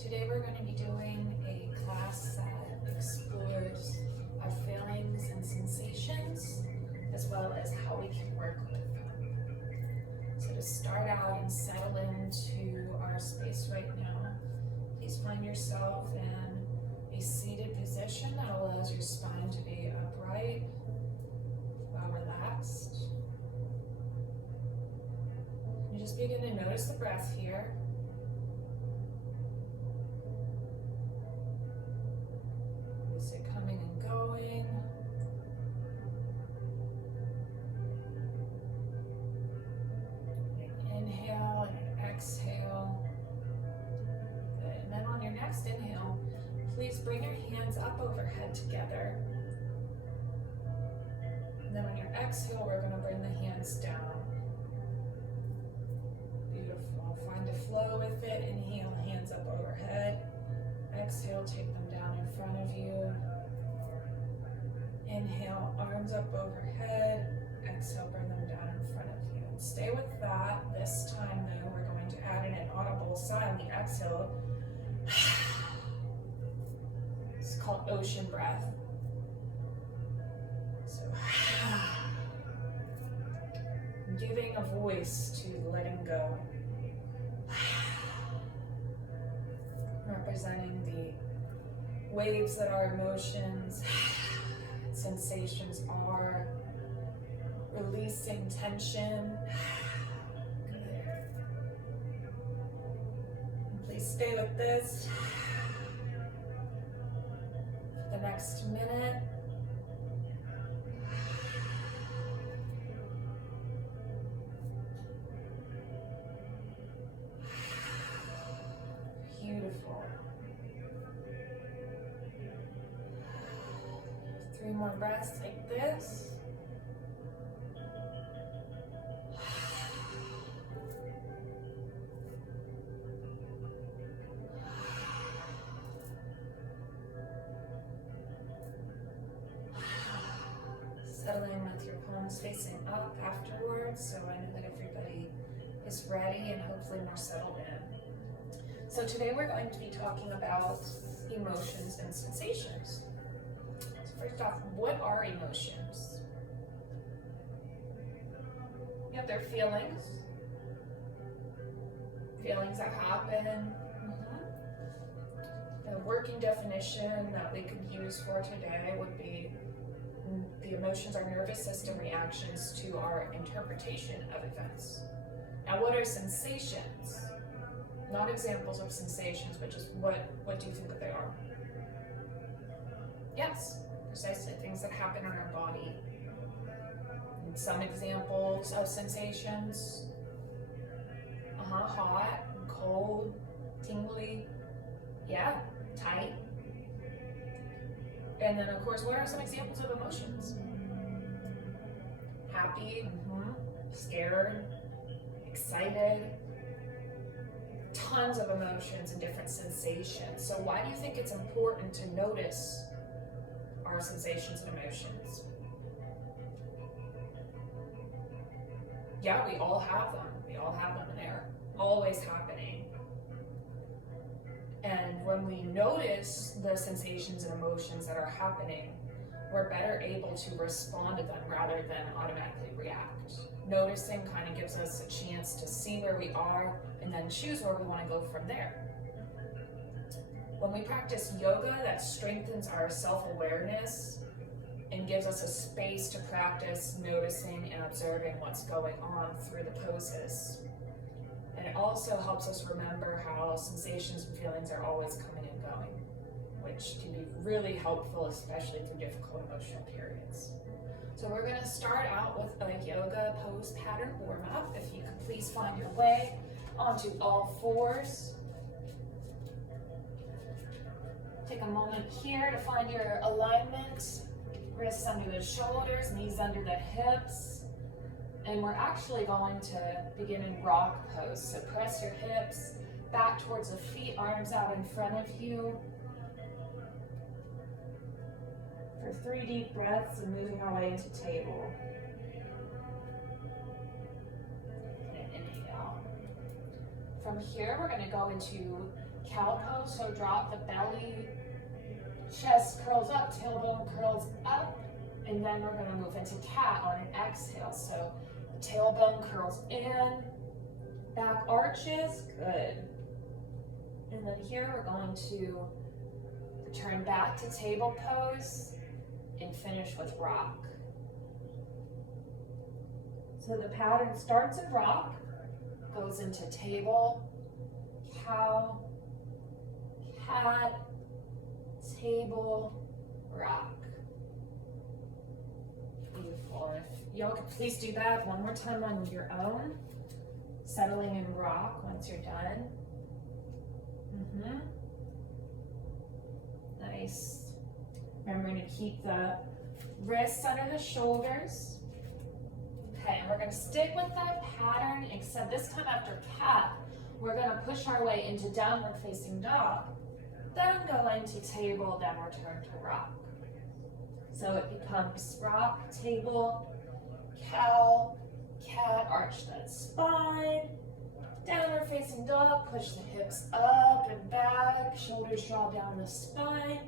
Today we're going to be doing a class that explores our feelings and sensations, as well as how we can work with them. So to start out and settle into our space right now, please find yourself in a seated position that allows your spine to be upright while relaxed. You just begin to notice the breath here. Is it coming and going? Inhale and exhale. Good. And then on your next inhale, please bring your hands up overhead together. And then on your exhale, we're going to bring the hands down. Beautiful. Find a flow with it. Inhale, hands up overhead. Exhale, take them down in front of you. Inhale, arms up overhead. Exhale, bring them down in front of you. And stay with that. This time, though, we're going to add in an audible sigh on the exhale. It's called ocean breath. So, giving a voice to letting go. Representing the waves that our emotions, sensations are, releasing tension. Good. And please stay with this for the next minute. Beautiful. 3 more breaths like this. Settling with your palms facing up afterwards, so I know that everybody is ready and hopefully more settled in. So today we're going to be talking about emotions and sensations. So first off, what are emotions? You have their feelings. Feelings that happen. The working definition that we could use for today would be the emotions are nervous system reactions to our interpretation of events. Now, what are sensations? Not examples of sensations, but just what do you think that they are? Yes, precisely, things that happen in our body. And some examples of sensations, hot, cold, tingly, yeah, tight. And then of course, what are some examples of emotions? Happy, scared, excited, tons of emotions and different sensations. So why do you think it's important to notice our sensations and emotions? Yeah, we all have them. We all have them, and they're always happening. And when we notice the sensations and emotions that are happening, we're better able to respond to them rather than automatically react. Noticing kind of gives us a chance to see where we are and then choose where we want to go from there. When we practice yoga, that strengthens our self-awareness and gives us a space to practice noticing and observing what's going on through the poses. And it also helps us remember how sensations and feelings are always coming and going, which can be really helpful, especially through difficult emotional periods. So we're going to start out with a yoga pose pattern warm-up. If you could please find your way onto all fours. Take a moment here to find your alignment. Wrists under the shoulders, knees under the hips. And we're actually going to begin in rock pose. So press your hips back towards the feet, arms out in front of you. For 3 deep breaths and moving our way into table. And inhale. From here, we're going to go into Cow pose, so drop the belly, chest curls up, tailbone curls up, and then we're gonna move into cat on an exhale. So the tailbone curls in, back arches, good. And then here we're going to return back to table pose and finish with rock. So the pattern starts in rock, goes into table, cow, cat, table, rock. Beautiful. If y'all could please do that one more time on your own, settling in rock once you're done. Nice. Remembering to keep the wrists under the shoulders. Okay, and we're going to stick with that pattern, except this time after cat, we're going to push our way into downward facing dog, then go into table, then return to rock. So it becomes rock, table, cow, cat, arch that spine, downward facing dog, push the hips up and back, shoulders draw down the spine,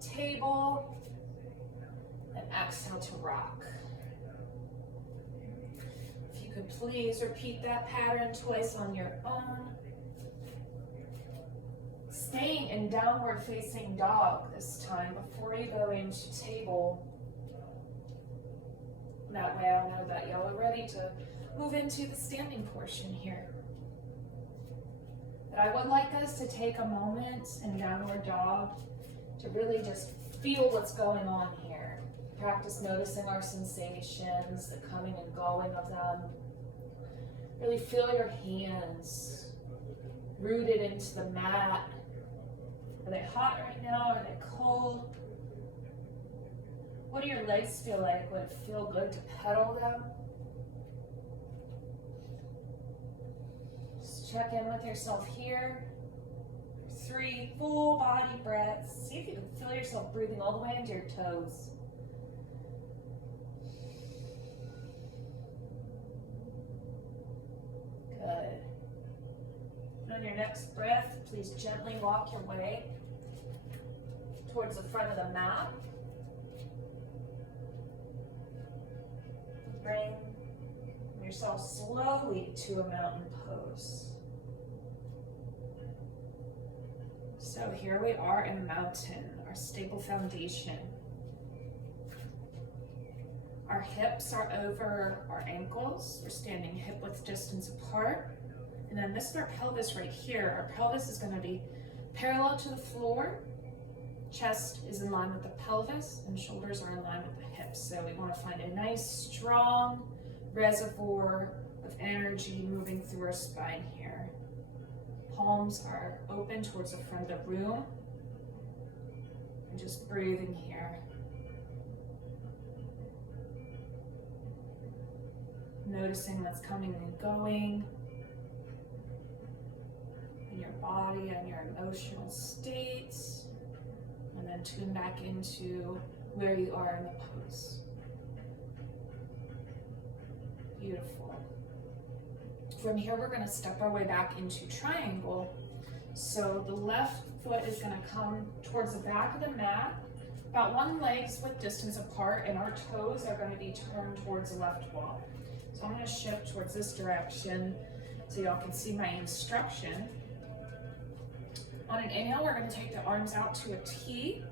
table, and exhale to rock. If you could please repeat that pattern twice on your own. Staying in downward facing dog this time before you go into table. That way I'll know that y'all are ready to move into the standing portion here. But I would like us to take a moment in downward dog to really just feel what's going on here. Practice noticing our sensations, the coming and going of them. Really feel your hands rooted into the mat. Are they hot right now? Are they cold? What do your legs feel like? Would it feel good to pedal them? Just check in with yourself here. 3 full body breaths. See if you can feel yourself breathing all the way into your toes. Good. And on your next breath, please gently walk your way towards the front of the mat. Bring yourself slowly to a mountain pose. So here we are in mountain, our stable foundation. Our hips are over our ankles. We're standing hip width distance apart. And then this is our pelvis right here. Our pelvis is going to be parallel to the floor. Chest is in line with the pelvis and shoulders are in line with the hips. So we want to find a nice strong reservoir of energy moving through our spine here. Palms are open towards the front of the room. And just breathing here. Noticing what's coming and going in your body and your emotional states. And then tune back into where you are in the pose. Beautiful. From here, we're going to step our way back into triangle. So the left foot is going to come towards the back of the mat, about 1 leg's width distance apart, and our toes are going to be turned towards the left wall. So I'm going to shift towards this direction so y'all can see my instruction. On an inhale, we're going to take the arms out to a T,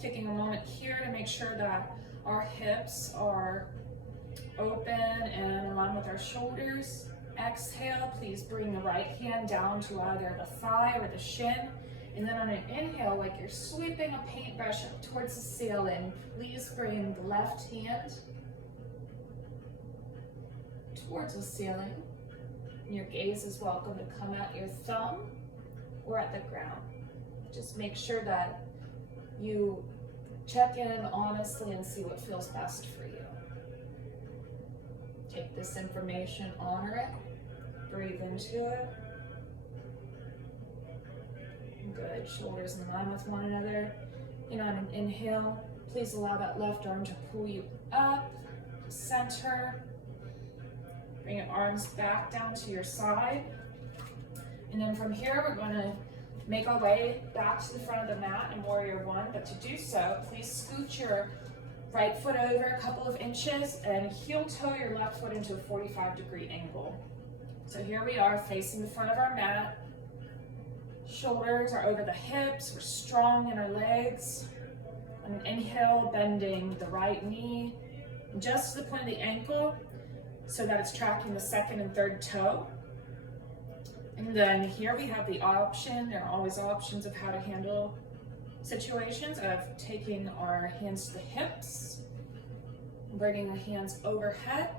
taking a moment here to make sure that our hips are open and in line with our shoulders. Exhale, please bring the right hand down to either the thigh or the shin. And then on an inhale, like you're sweeping a paintbrush up towards the ceiling, please bring the left hand towards the ceiling. And your gaze is welcome to come at your thumb or at the ground. Just make sure that you check in honestly and see what feels best for you. Take this information, honor it, breathe into it. Good, shoulders in line with one another. And on an inhale, please allow that left arm to pull you up, center. Bring your arms back down to your side. And then from here, we're gonna make our way back to the front of the mat in Warrior One, but to do so, please scoot your right foot over a couple of inches and heel toe your left foot into a 45-degree angle. So here we are facing the front of our mat. Shoulders are over the hips, we're strong in our legs. On an inhale, bending the right knee just to the point of the ankle so that it's tracking the second and third toe. And then here we have the option, there are always options of how to handle situations of taking our hands to the hips, bringing the hands overhead,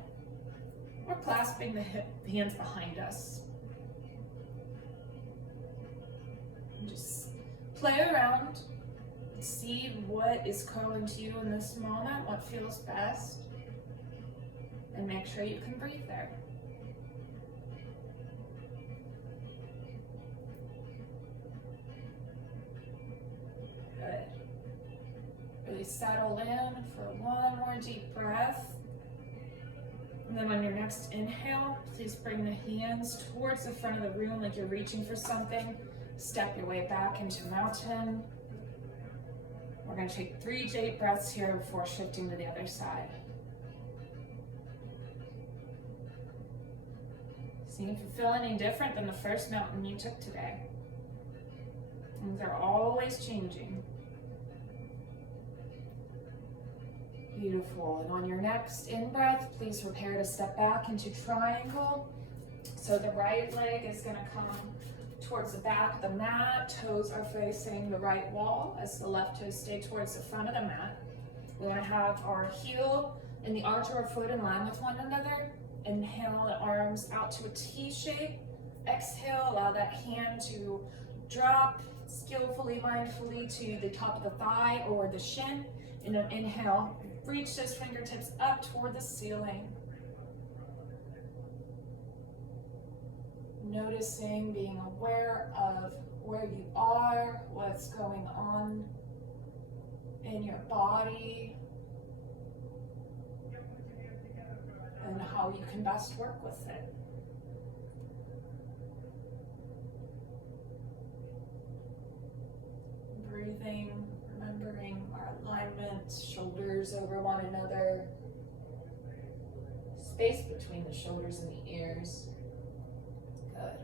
or clasping the hands behind us. And just play around, see what is calling to you in this moment, what feels best, and make sure you can breathe there. Good. Really settle in for one more deep breath. And then on your next inhale, please bring the hands towards the front of the room like you're reaching for something. Step your way back into mountain. We're going to take 3 deep breaths here before shifting to the other side. See if you feel any different than the first mountain you took today. And they're always changing. Beautiful. And on your next in-breath, please prepare to step back into triangle. So the right leg is going to come towards the back of the mat. Toes are facing the right wall as the left toes stay towards the front of the mat. We want to have our heel and the arch of our foot in line with one another. Inhale, the arms out to a T shape. Exhale, allow that hand to drop skillfully, mindfully to the top of the thigh or the shin. And then inhale, reach those fingertips up toward the ceiling. Noticing, being aware of where you are, what's going on in your body, and how you can best work with it. Breathing, remembering our alignment, shoulders over one another, space between the shoulders and the ears. Good.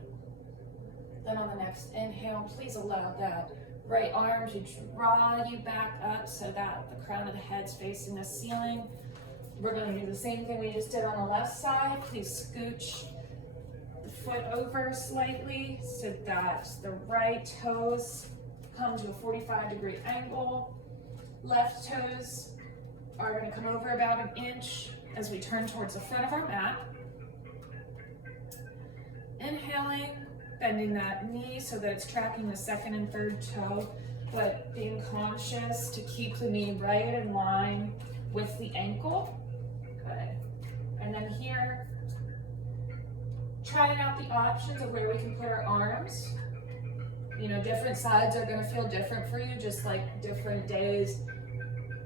Then on the next inhale, please allow that right arm to draw you back up so that the crown of the head's facing the ceiling. We're going to do the same thing we just did on the left side. Please scooch the foot over slightly so that the right toes come to a 45-degree angle. Left toes are going to come over about an inch as we turn towards the front of our mat. Inhaling, bending that knee so that it's tracking the second and third toe, but being conscious to keep the knee right in line with the ankle. Good. And then here, trying out the options of where we can put our arms. You know, different sides are going to feel different for you, just like different days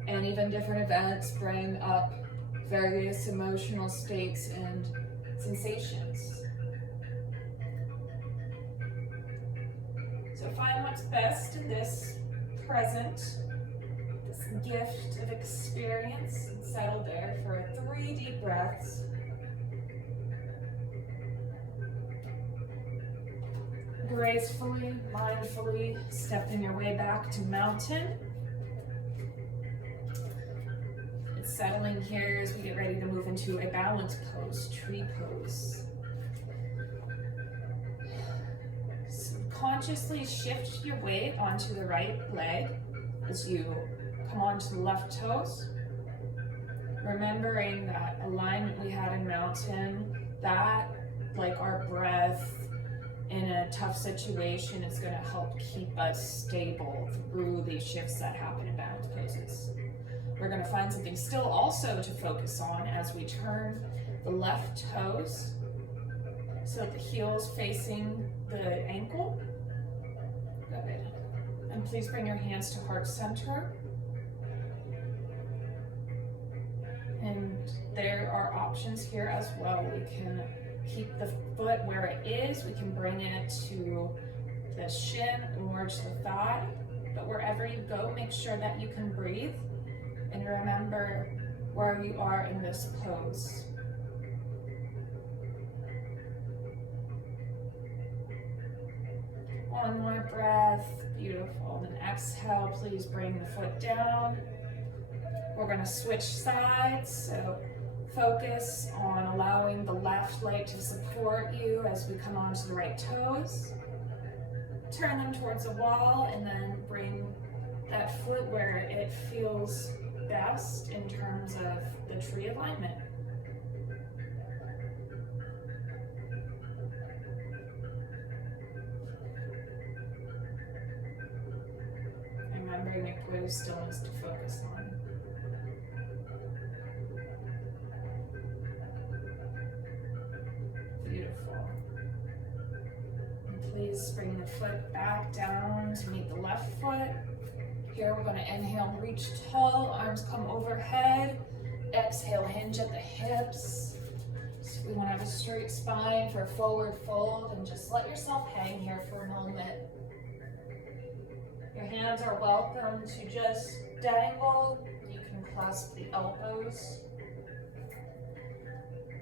and even different events bring up various emotional states and sensations. So find what's best in this present, this gift of experience, and settle there for 3 deep breaths. Gracefully, mindfully, stepping your way back to mountain. And settling here as we get ready to move into a balance pose, tree pose. So consciously shift your weight onto the right leg as you come onto the left toes. Remembering that alignment we had in mountain, that, like our breath, in a tough situation, it's going to help keep us stable through these shifts that happen in balance poses. We're going to find something still also to focus on as we turn the left toes so that the heel's facing the ankle. Good. And please bring your hands to heart center. And there are options here as well. We can keep the foot where it is. We can bring it to the shin or to the thigh, but wherever you go, make sure that you can breathe and remember where you are in this pose. One more breath, beautiful. Then exhale, please bring the foot down. We're gonna switch sides, so focus on allowing the left leg to support you as we come onto the right toes. Turn them towards the wall and then bring that foot where it feels best in terms of the tree alignment. Remembering your glute stillness to focus on. Beautiful. And please bring the foot back down to meet the left foot. Here we're going to inhale, reach tall, arms come overhead. Exhale, hinge at the hips. So we want to have a straight spine for a forward fold, and just let yourself hang here for a moment. Your hands are welcome to just dangle. You can clasp the elbows,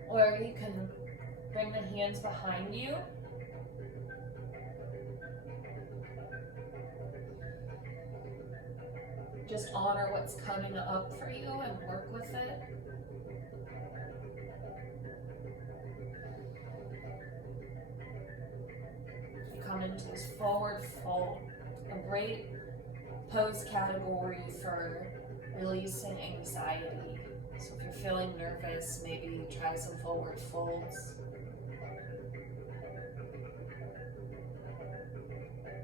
or you can bring the hands behind you. Just honor what's coming up for you and work with it. You come into this forward fold, a great pose category for releasing anxiety. So if you're feeling nervous, maybe try some forward folds.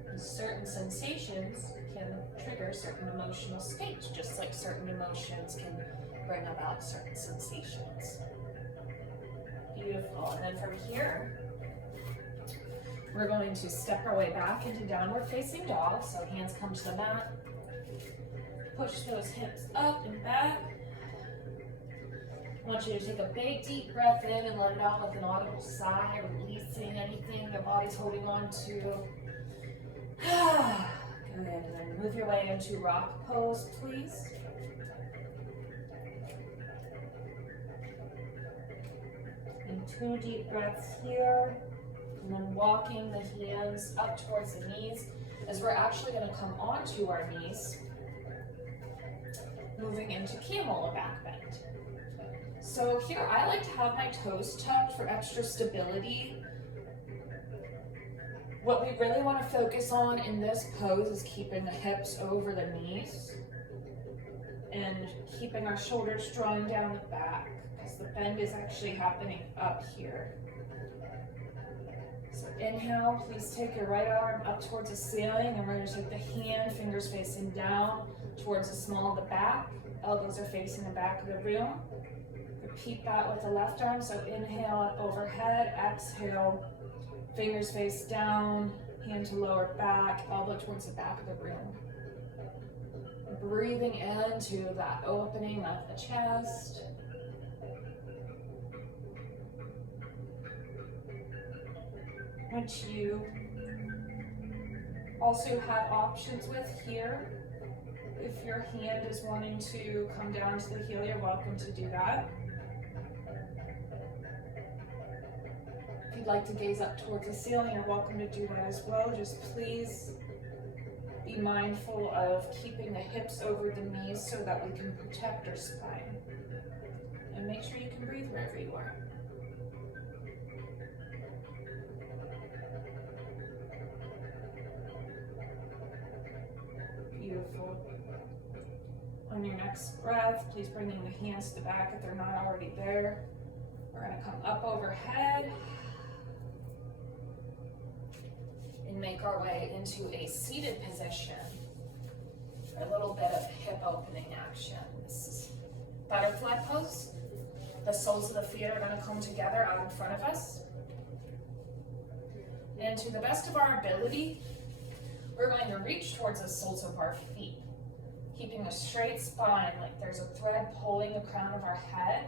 And certain sensations can trigger certain emotional states, just like certain emotions can bring about certain sensations. Beautiful. And then from here, we're going to step our way back into downward facing dog. So hands come to the mat. Push those hips up and back. I want you to take a big deep breath in and let it out with an audible sigh, releasing anything your body's holding on to. Good. And then move your way into rock pose, please. And 2 deep breaths here. And then walking the hands up towards the knees as we're actually going to come onto our knees. Moving into camel back bend. So here I like to have my toes tucked for extra stability. What we really want to focus on in this pose is keeping the hips over the knees and keeping our shoulders drawn down the back, because the bend is actually happening up here. So inhale, please take your right arm up towards the ceiling, and we're going to take the hand, fingers facing down towards the small of the back. Elbows are facing the back of the room. Repeat that with the left arm. So inhale up overhead, exhale, fingers face down, hand to lower back, elbow towards the back of the room. Breathing into that opening of the chest. Which you also have options with here. If your hand is wanting to come down to the heel, you're welcome to do that. If you'd like to gaze up towards the ceiling, you're welcome to do that as well. Just please be mindful of keeping the hips over the knees so that we can protect our spine. And make sure you can breathe wherever you are. Beautiful. On your next breath, please bring in the hands to the back if they're not already there. We're going to come up overhead and make our way into a seated position. A little bit of hip opening action. This is butterfly pose. The soles of the feet are going to come together out in front of us. And to the best of our ability, we're going to reach towards the soles of our feet, keeping a straight spine, like there's a thread pulling the crown of our head.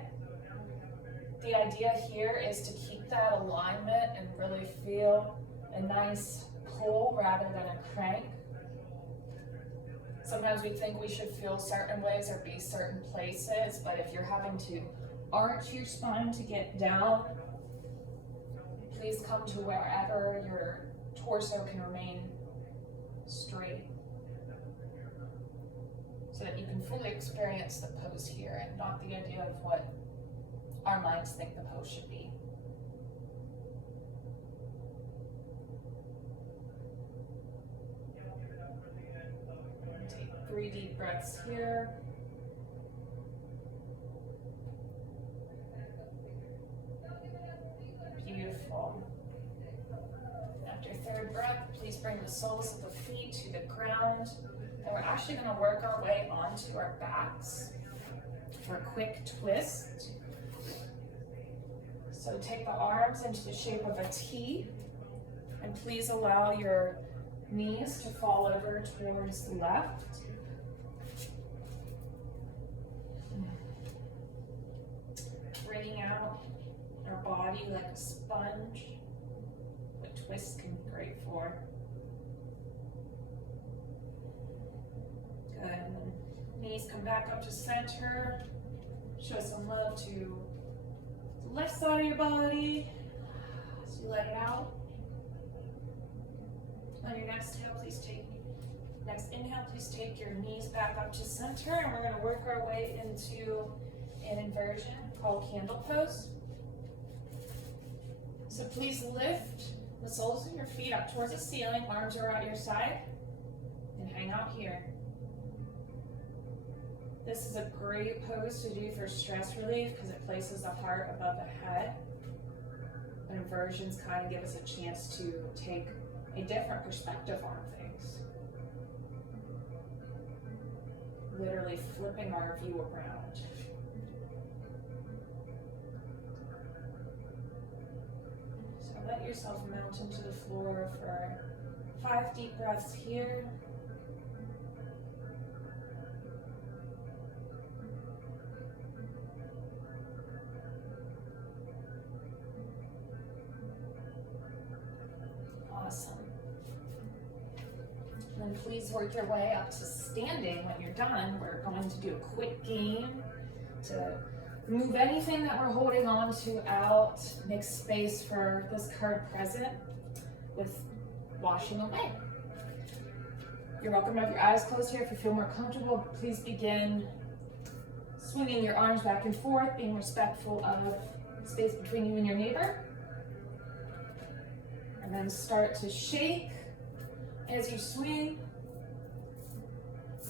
The idea here is to keep that alignment and really feel a nice pull rather than a crank. Sometimes we think we should feel certain ways or be certain places, but if you're having to arch your spine to get down, please come to wherever your torso can remain straight so that you can fully experience the pose here and not the idea of what our minds think the pose should be. Take 3 deep breaths here. Beautiful. After 3rd breath, please bring the soles of the feet to the ground. And we're actually going to work our way onto our backs for a quick twist. So take the arms into the shape of a T, and please allow your knees to fall over towards the left. Bringing out our body like a sponge. What twist can be great for. Good. And then knees come back up to center. Show some love to the left side of your body as you let it out. On your next inhale, please take your knees back up to center, and we're going to work our way into an inversion called candle pose. So please lift the soles of your feet up towards the ceiling, arms are at your side, and hang out here. This is a great pose to do for stress relief because it places the heart above the head. And inversions kind of give us a chance to take a different perspective on things. Literally flipping our view around. So let yourself melt into the floor for 5 deep breaths here. Awesome. And then please work your way up to standing. When you're done, we're going to do a quick game to move anything that we're holding on to out, make space for this current present with washing away. You're welcome to have your eyes closed here. If you feel more comfortable, please begin swinging your arms back and forth, being respectful of space between you and your neighbor. And then start to shake as you swing.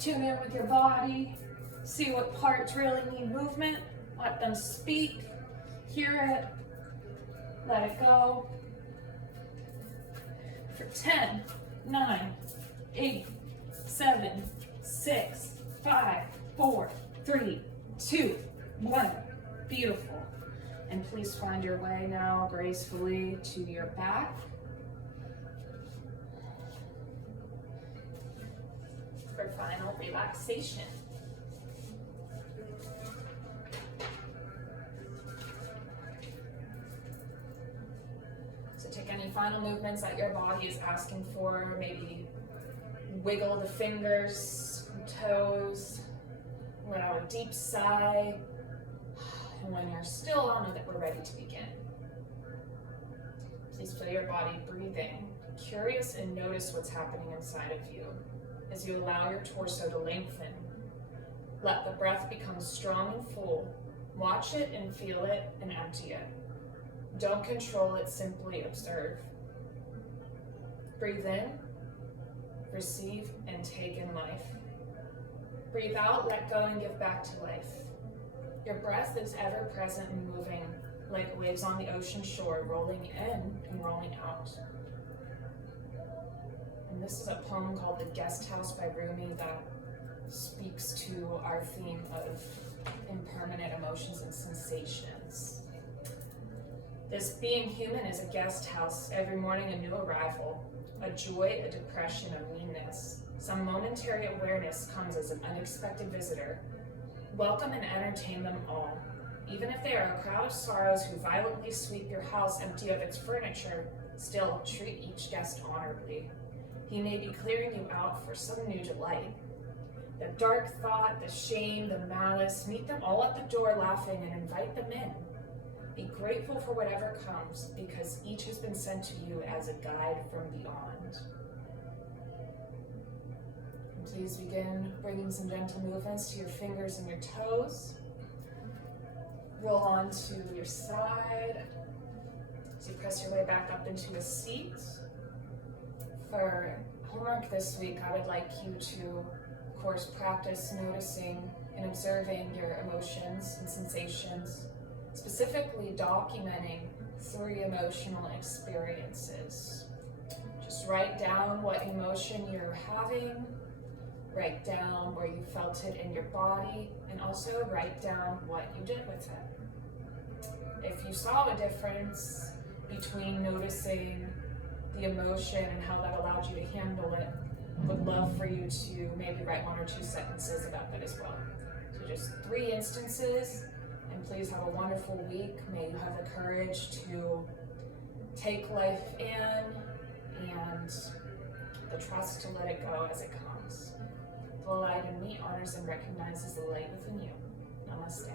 Tune in with your body. See what parts really need movement. Let them speak. Hear it. Let it go. For 10, 9, 8, 7, 6, 5, 4, 3, 2, 1. Beautiful. And please find your way now gracefully to your back. For final relaxation. So take any final movements that your body is asking for. Maybe wiggle the fingers, toes, let out a deep sigh. And when you're still on it, we're ready to begin. Please feel your body breathing, curious, and notice what's happening inside of you. As you allow your torso to lengthen, let the breath become strong and full. Watch it and feel it and empty it. Don't control it, simply observe. Breathe in, receive, and take in life. Breathe out, let go, and give back to life. Your breath is ever present and moving, like waves on the ocean shore, rolling in and rolling out. And this is a poem called The Guest House by Rumi that speaks to our theme of impermanent emotions and sensations. This being human is a guest house, every morning a new arrival, a joy, a depression, a meanness. Some momentary awareness comes as an unexpected visitor. Welcome and entertain them all. Even if they are a crowd of sorrows who violently sweep your house empty of its furniture, still treat each guest honorably. He may be clearing you out for some new delight. The dark thought, the shame, the malice, meet them all at the door laughing and invite them in. Be grateful for whatever comes, because each has been sent to you as a guide from beyond. And please begin bringing some gentle movements to your fingers and your toes. Roll on to your side. As you press your way back up into a seat. For homework this week, I would like you to, of course, practice noticing and observing your emotions and sensations, specifically documenting 3 emotional experiences. Just write down what emotion you're having, write down where you felt it in your body, and also write down what you did with it. If you saw a difference between noticing the emotion and how that allowed you to handle it, would love for you to maybe write 1 or 2 sentences about that as well. So just 3 instances, and please have a wonderful week. May you have the courage to take life in and the trust to let it go as it comes. The light in me honors and recognizes the light within you. Namaste.